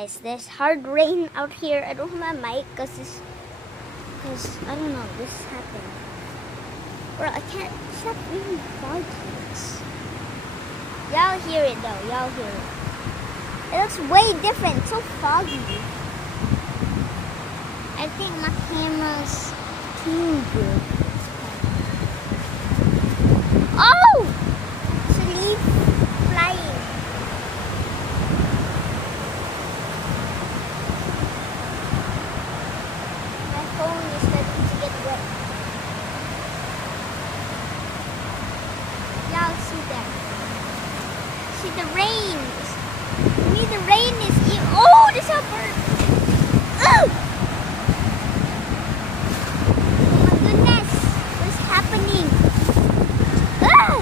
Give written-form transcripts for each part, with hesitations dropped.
guys, there's hard rain out here. I don't have my mic because I don't know, this happened. Bro, I can't, it's not really foggy. Y'all hear it though, y'all hear it. It looks way different, it's so foggy. I think my camera's too good. Oh! It's a leaf flying. My phone is starting to get wet. Y'all see that? See the rain. To me, the rain is. Oh, there's a bird. Oh! Oh my goodness, what's happening? Ah!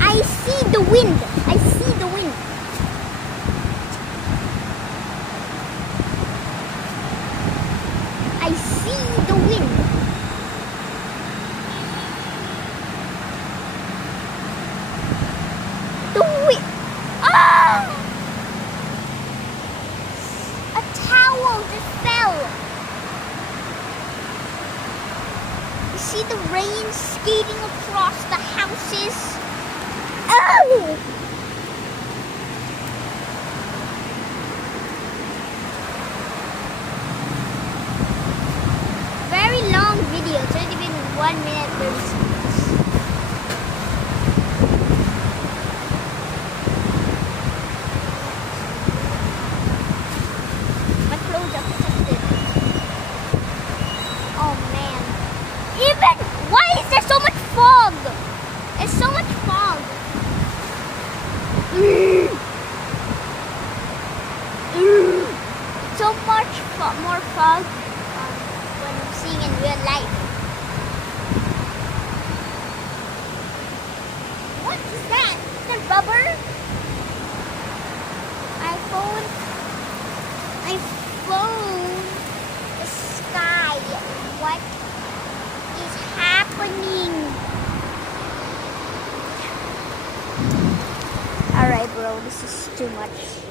I see the wind. I see the wind. I see the wind. The wind. Ah! A towel just fell. You see the rain skating across the houses. Oh! Very long video. It's already been 1 minute 30 seconds. My clothes are protected. Oh man. Why is there so much fog? There's so much fog. It's so much more fog when I'm seeing in real life. What is that? Is that rubber? I phone the sky. What is happening? Alright bro, this is too much.